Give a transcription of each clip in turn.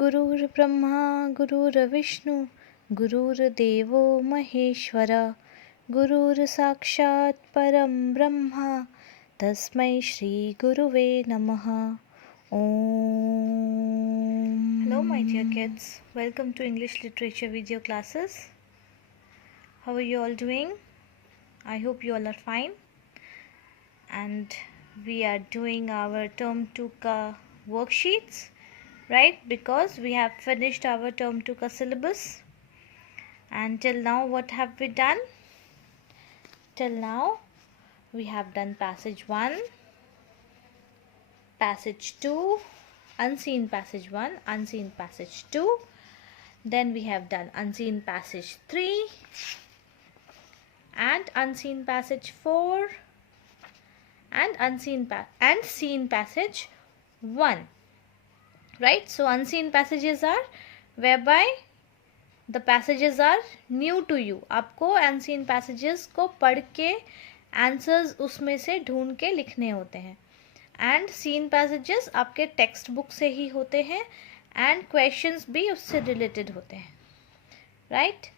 गुरुर्ब्रह्मा गुरुर्विष्णु गुरुर्देवो महेश्वर गुरुर्साक्षात् परं ब्रह्म तस्मै श्री गुरुवे नमः. Om. Hello my dear kids, welcome to English literature video classes. How are you all doing? I hope you all are fine. And we are doing our term 2 ka worksheets, right? Because we have finished our term 2 ka syllabus. And till now what have we done? Till now we have done passage 1, passage 2, unseen passage 1, unseen passage 2. Then we have done unseen passage 3 and unseen passage 4 and seen passage 1. Right? So unseen passages are whereby the passages are new to you. आपको unseen passages को पढ़ के answers उसमें से ढूंढ के लिखने होते हैं. And seen passages आपके टेक्स्ट बुक से ही होते हैं and questions भी उससे related होते हैं. Right?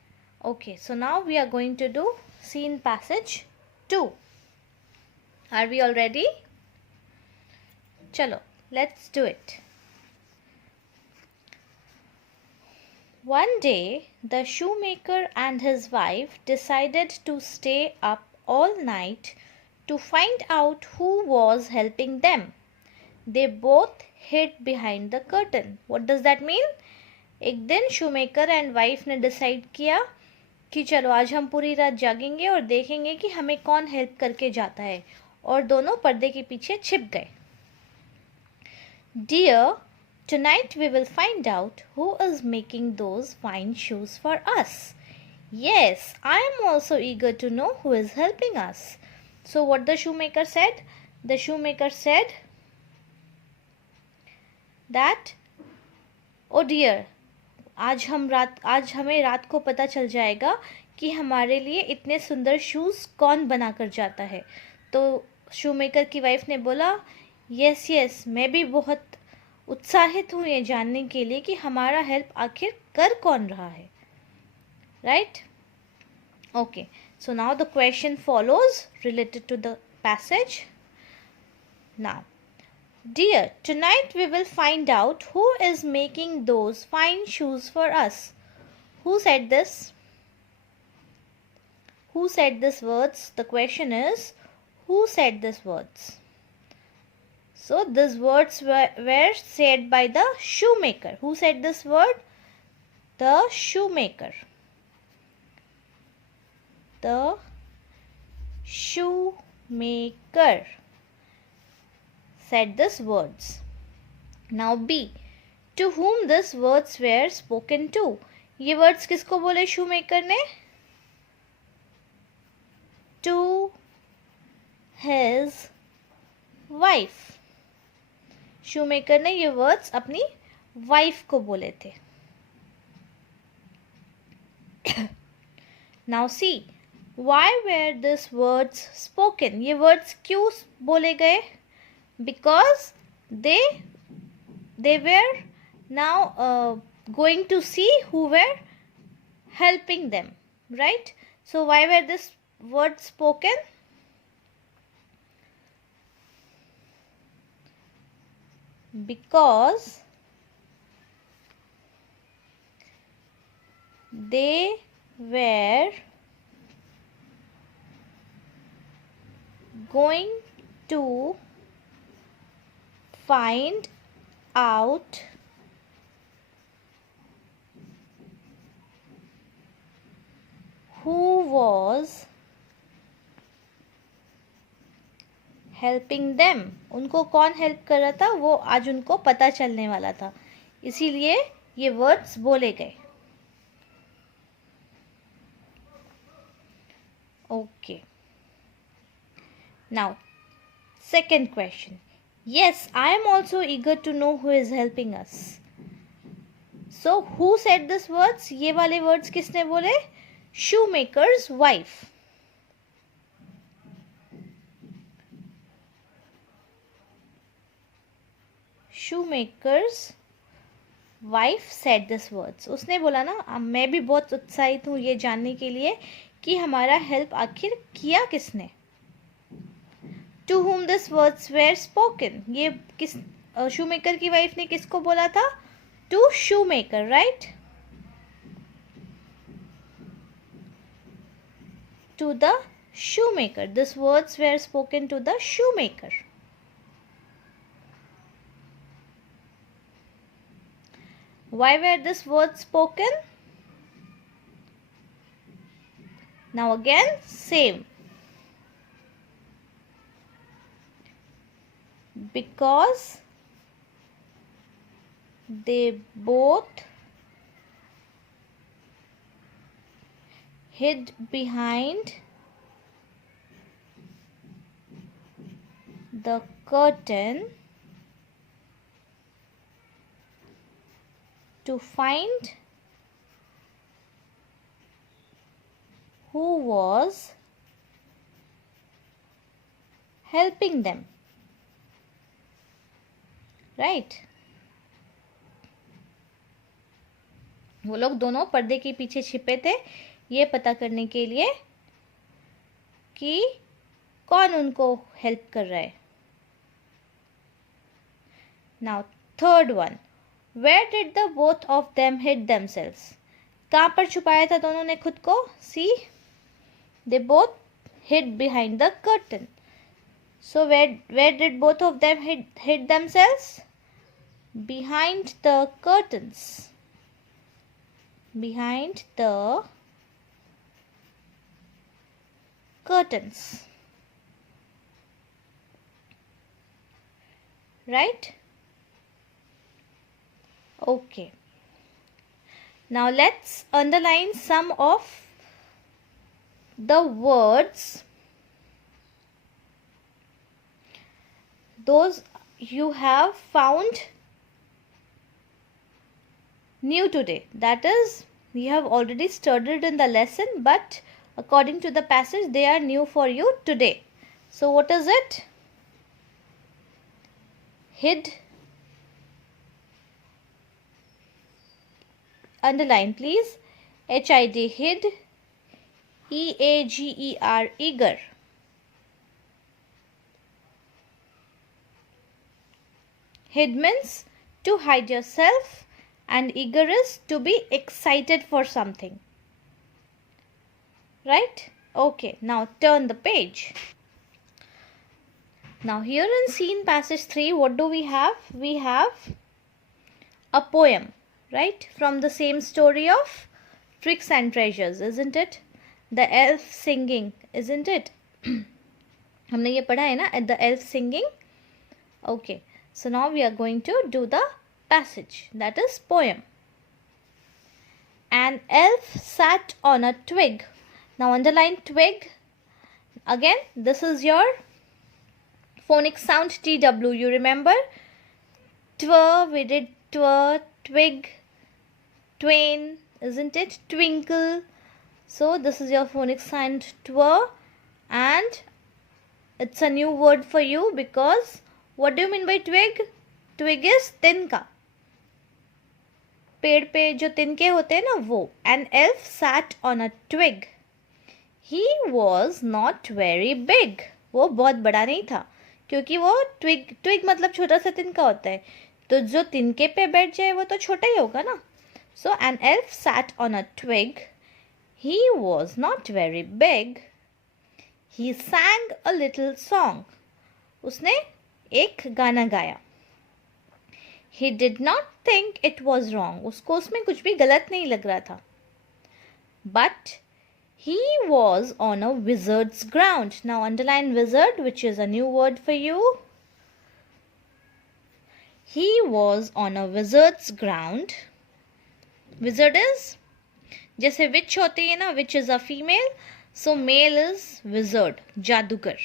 Okay, so now we are going to do seen passage 2. Are we all ready? Chalo, let's do it. One day, the shoemaker and his wife decided to stay up all night to find out who was helping them. They both hid behind the curtain. What does that mean? एक दिन shoemaker and wife ने decide किया कि चलो आज हम पूरी रात जागेंगे और देखेंगे कि हमें कौन हेल्प करके जाता है, और दोनों पर्दे के पीछे छिप गए. Dear, tonight we will find out who is making those fine shoes for us. Yes, I am also eager to know who is helping us. So what the shoemaker said? The shoemaker said that, oh dear, आज हमें रात को पता चल जाएगा कि हमारे लिए इतने सुंदर शूज़ कौन बना कर जाता है. तो शूमेकर की वाइफ ने बोला, यस मैं भी बहुत उत्साहित हूँ ये जानने के लिए कि हमारा हेल्प आखिर कर कौन रहा है. Right? Okay, so now the question follows related to the passage. Now, dear, tonight we will find out who is making those fine shoes for us. Who said this? Who said these words? The question is, who said these words? So these words were said by the shoemaker. Who said this word? The shoemaker. The shoemaker said these words. Now B. To whom these words were spoken to? ये words किसको बोले shoemaker ने? To his wife. Shoemaker ने ये words अपनी wife को बोले थे. Now see, why were this words spoken? ये वर्ड्स क्यों बोले गए? Because they were now going to see who were helping them. Right? So why were this word spoken? Because they were going to find out who was helping them. उनको कौन help कर रहा था वो आज उनको पता चलने वाला था, इसीलिए ये वर्ड्स बोले गए. Okay, now second question. Yes, I am also eager to know who is helping us. So who said this words? ये वाले वर्ड्स किसने बोले? Shoemaker's wife. shoemaker's wife said this words, उसने बोला ना, मैं भी बहुत उत्साहित हूँ ये जानने के लिए कि हमारा हेल्प आखिर किया किसने. To whom this words were spoken, ये किस शू मेकर की वाइफ ने किसको बोला था? To shoemaker, right? To the shoemaker. These words were spoken to the shoemaker. Why were these words spoken? Now again, same. Because they both hid behind the curtain to find who was helping them. Right? वो लोग दोनों पर्दे के पीछे छिपे थे ये पता करने के लिए कि कौन उनको हेल्प कर रहा है. Now third one, where did the both of them hid themselves? कहाँ पर छुपाया था दोनों ने खुद को? See, they both hid behind the curtain. So where did both of them hid themselves? Behind the curtains. Behind the curtains. Right? Okay. Now let's underline some of the words. Those you have found new today. That is, we have already studied in the lesson, but according to the passage, they are new for you today. So what is it? Hid. Underline please. H-I-D, hid. E-A-G-E-R, eager. Hid means to hide yourself, and eager is to be excited for something. Right? Okay, now turn the page. Now here in scene passage 3, what do we have? We have a poem, right? From the same story of Tricks and Treasures, isn't it? The elf singing, isn't it? हमने ये पढ़ा है ना, the elf singing. Okay, so now we are going to do the passage, that is poem. An elf sat on a twig. Now underline twig. Again, this is your phonic sound TW. You remember? Tw, we did tw, twig, twain, isn't it? Twinkle. So this is your phonic sound tw, and it's a new word for you because what do you mean by twig? Twig is तिनका. पेड़ पे जो तिनके होते हैं ना वो. An elf sat on a twig. He was not very big. वो बहुत बड़ा नहीं था क्योंकि वो twig मतलब छोटा सा तिनका होता है, तो जो तिनके पे बैठ जाए वो तो छोटा ही होगा ना. So an elf sat on a twig. He was not very big. He sang a little song. उसने एक गाना गाया. He did not think it was wrong. उसको उसमें कुछ भी गलत नहीं लग रहा था. But he was on a wizard's ground. Now underline wizard, which is a new word for you. He was on a wizard's ground. Wizard is, जैसे witch होती है ना, witch is a female, so male is wizard, जादूगर.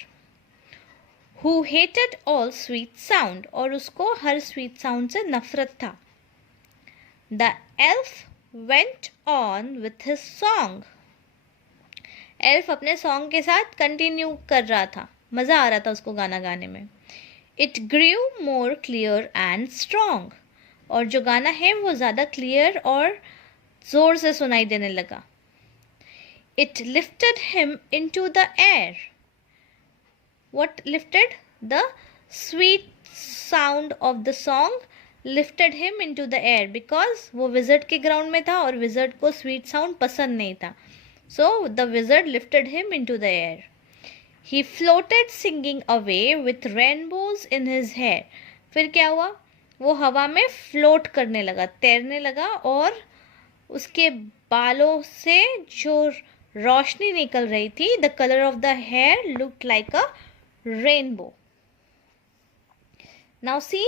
Who hated all sweet sound, और उसको हर sweet sound से नफरत था. The elf went on with his song. Elf अपने song के साथ continue कर रहा था, मज़ा आ रहा था उसको गाना गाने में. It grew more clear and strong. और जो गाना है वो ज़्यादा क्लियर और ज़ोर से सुनाई देने लगा. It lifted him into the air. What lifted? The sweet sound of the song lifted him into the air because वो wizard के ground में था और wizard को sweet sound पसंद नहीं था. So the wizard lifted him into the air. He floated singing away with rainbows in his hair. फिर क्या हुआ? वो हवा में फ्लोट करने लगा, तैरने लगा और उसके बालों से जो रोशनी निकल रही थी, the colour of the hair looked like a rainbow. Now see,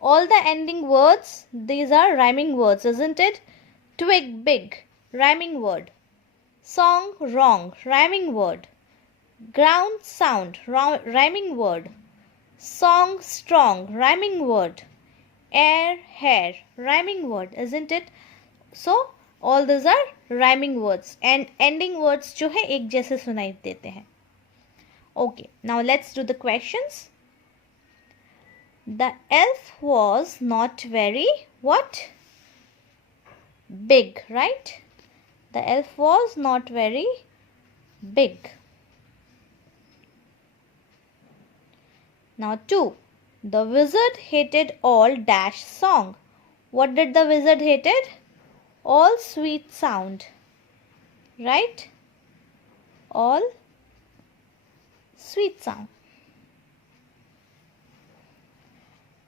all the ending words, these are rhyming words, isn't it? Twig, big, rhyming word. Song, wrong, rhyming word. Ground, sound, rhyming word. Song, strong, rhyming word. Air, hair, rhyming word, isn't it? So all these are rhyming words and ending words जो है एक जैसे सुनाई देते हैं. Okay, now let's do the questions. The elf was not very what? Big, right? The elf was not very big. Now 2. The wizard hated all dash song. What did the wizard hated? All sweet sound. Right? All sweet sound.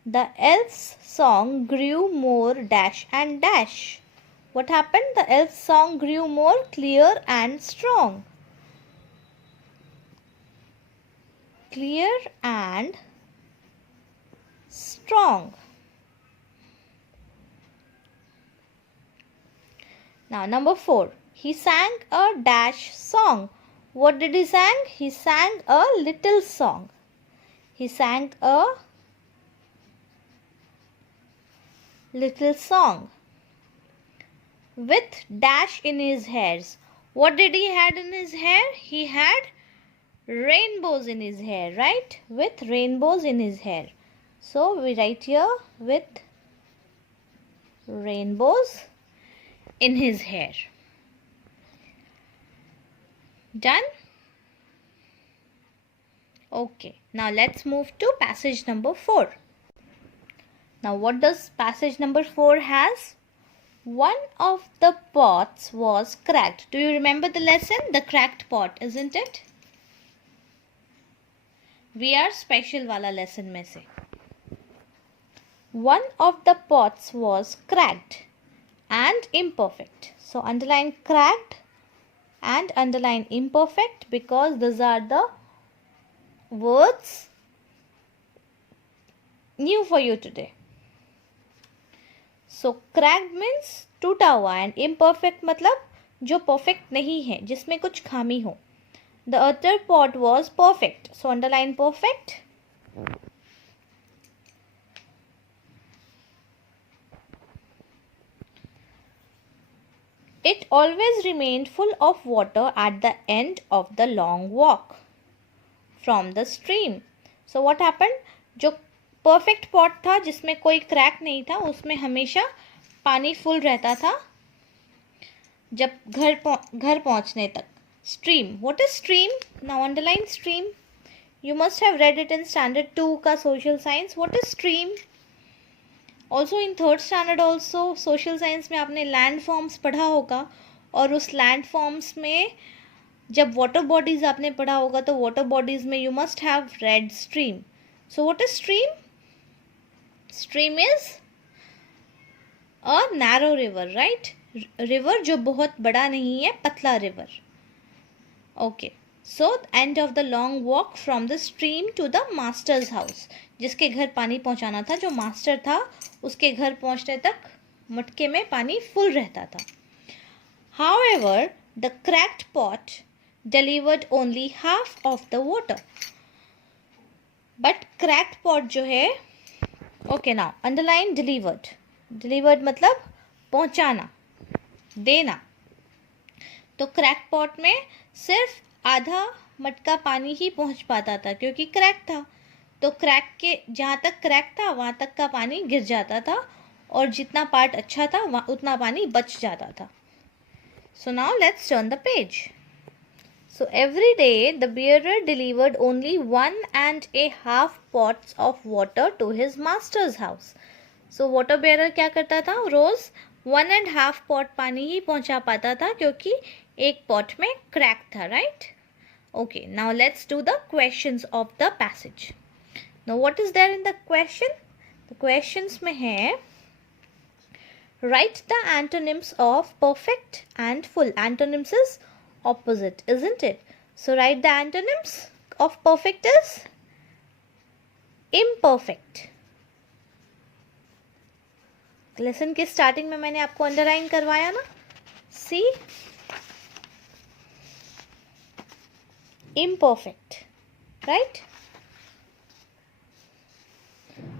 The elf's song grew more dash and dash. What happened? The elf's song grew more clear and strong. Clear and strong. Now number 4. He sang a dash song. What did he sang? He sang a little song. He sang a little song with dash in his hairs. What did he had in his hair? He had rainbows in his hair, right? With rainbows in his hair. So we write here with rainbows in his hair. Done? Okay, now let's move to passage number 4. Now what does passage number 4 has? One of the pots was cracked. Do you remember the lesson? The cracked pot, isn't it? We are special wala lesson में से. One of the pots was cracked and imperfect. So underline cracked and underline imperfect because these are the words new for you today. So cracked means टूटा हुआ and imperfect मतलब जो perfect नहीं है, जिसमें कुछ खामी हो. The other pot was perfect. So underline perfect. It always remained full of water at the end of the long walk from the stream. So what happened? जो perfect pot था जिसमें कोई crack नहीं था उसमें हमेशा पानी full रहता था जब घर पहुंचने तक. Stream. What is stream? Now underline stream. You must have read it in standard 2 का social science. What is stream? Also in third standard also social science में आपने land forms पढ़ा होगा और उस land forms में जब water bodies आपने पढ़ा होगा तो water bodies में you must have read stream. So what is stream? Stream is a narrow river, right? River जो बहुत बड़ा नहीं है, पतला river. Okay. So end of the long walk from the stream to the master's house. जिसके घर पानी पहुंचाना था, जो मास्टर था उसके घर पहुंचने तक मटके में पानी फुल रहता था. However, the cracked pot delivered only half of the water. But cracked pot जो है, okay now underline delivered. Delivered मतलब पहुंचाना, देना. तो क्रैक पॉट में सिर्फ आधा मटका पानी ही पहुंच पाता था क्योंकि क्रैक था. तो क्रैक के जहाँ तक क्रैक था वहाँ तक का पानी गिर जाता था और जितना पार्ट अच्छा था वहाँ उतना पानी बच जाता था. So now let's turn the page. So every day the bearer delivered only 1.5 pots of water to his master's house. So water bearer क्या करता था, रोज 1.5 pot पानी ही पहुंचा पाता था क्योंकि एक pot में क्रैक था, right? Okay, now let's do the questions of the passage. Now what is there in the question? The questions में है, write the antonyms of perfect and full. Antonyms is opposite, isn't it? So write the antonyms of perfect is imperfect. Lesson के starting में मैंने आपको underline करवाया ना, सी imperfect, right?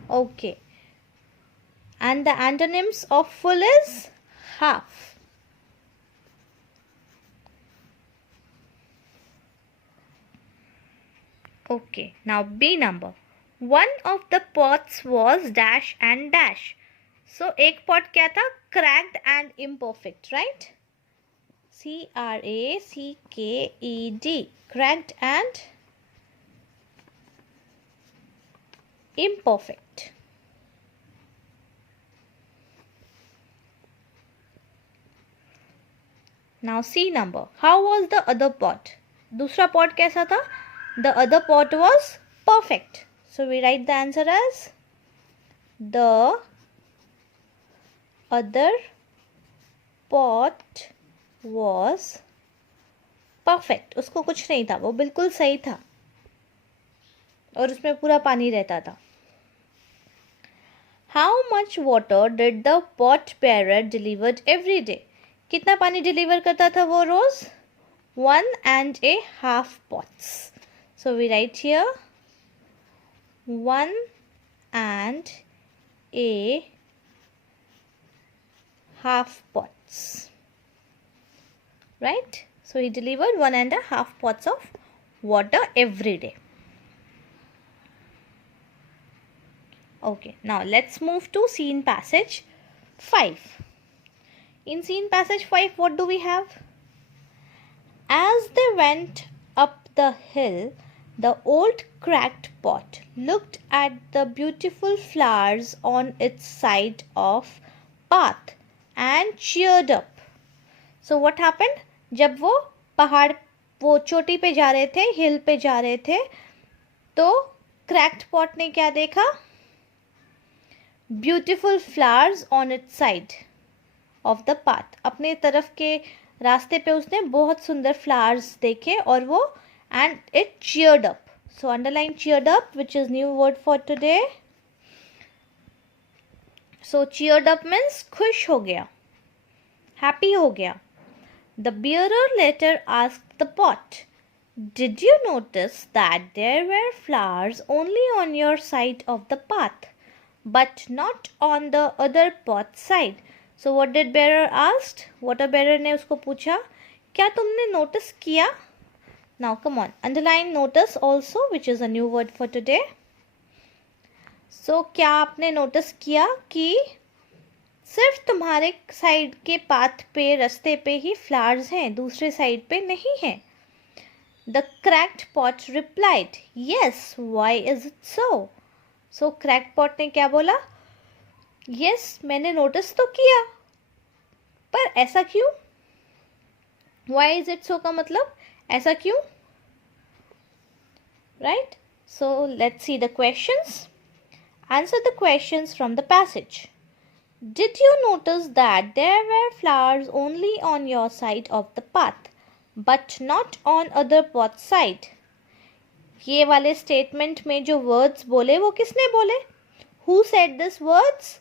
Okay. And the antonyms of full is half. Okay, now B number. One of the pots was dash and dash. So एक pot क्या था, cracked and imperfect, right? C-R-A-C-K-E-D, cracked and imperfect. Now C number. How was the other pot? दूसरा pot कैसा था? The other pot was perfect. So we write the answer as the other pot was perfect. उसको कुछ नहीं था, वो बिल्कुल सही था और उसमें पूरा पानी रहता था. How much water did the pot bearer delivered every day? कितना पानी डिलीवर करता था वो रोज? 1.5 pots. So we write here 1.5 pots. Right? So he delivered 1.5 pots of water every day. Okay, now let's move to scene passage 5. In scene passage 5, what do we have? As they went up the hill, the old cracked pot looked at the beautiful flowers on its side of path and cheered up. So what happened? जब वो पहाड़, वो चोटी पे जा रहे थे, हिल पे जा रहे थे, तो क्रैक्ड पॉट ने क्या देखा? Beautiful flowers on it's side of the path. अपने तरफ के रास्ते पे उसने बहुत सुंदर फ्लावर्स देखे और वो and it cheered up. So underline cheered up which is new word for today. So cheered up means खुश हो गया, हैप्पी हो गया. The bearer later asked the pot, "Did you notice that there were flowers only on your side of the path, but not on the other pot side?" So what did bearer asked? Water bearer ने उसको पूछा, क्या तुमने notice किया? Now come on, underline notice also, which is a new word for today. So क्या आपने notice किया कि सिर्फ तुम्हारे साइड के पाथ पे, रास्ते पे ही फ्लावर्स हैं, दूसरे साइड पे नहीं हैं? The cracked pot replied, yes, why is it so? So cracked pot ने क्या बोला? यस, मैंने नोटिस तो किया, पर ऐसा क्यों? व्हाई इज इट सो का मतलब ऐसा क्यों, right? So let's see the questions. Answer the questions from the passage. Did you notice that there were flowers only on your side of the path, but not on other path side? ये वाले statement में जो words बोले वो किसने बोले? Who said these words?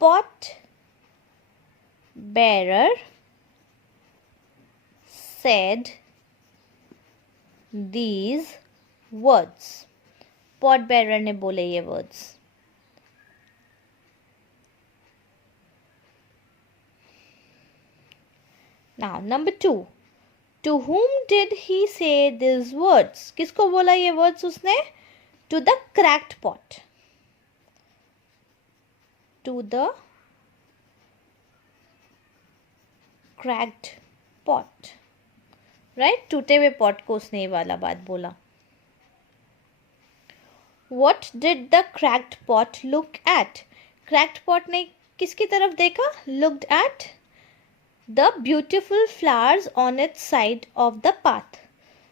Pot bearer said these words. Pot bearer ने बोले ये words. Now number 2. To whom did he say these words? किसको बोला ये words उसने? To the cracked pot. To the cracked pot. Right? टूटे हुए pot को उसने ये वाला बात बोला. What did the cracked pot look at? Cracked pot ने किसकी तरफ देखा? Looked at the beautiful flowers on its side of the path.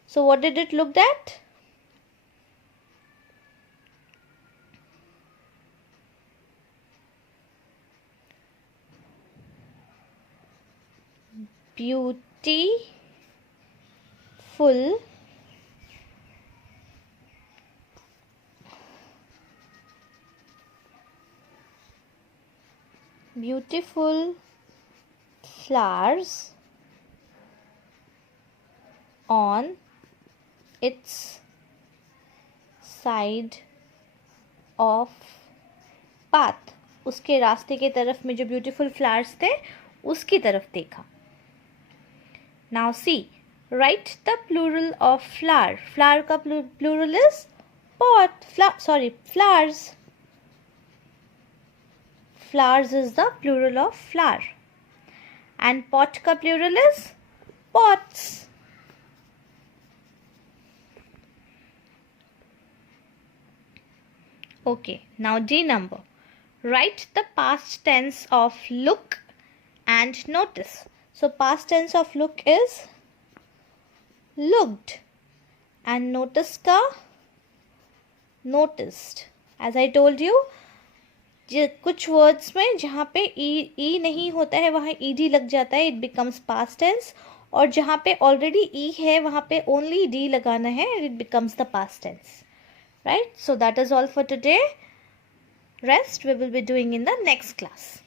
So what did it look at? Beautiful flowers on its side of path. उसके रास्ते के तरफ में जो beautiful flowers थे उसकी तरफ देखा. Now see, write the plural of flower. Flower का plural is pot. Flowers. Flowers is the plural of flower. And pot का plural is pots. Okay, now D number. Write the past tense of look and notice. So past tense of look is looked and notice ka noticed. As I told you, कुछ words में जहाँ पे e नहीं होता है वहाँ ed लग जाता है, it becomes past tense. और जहाँ पे already e है वहाँ पे only d लगाना है, it becomes the past tense. Right? So that is all for today. Rest we will be doing in the next class.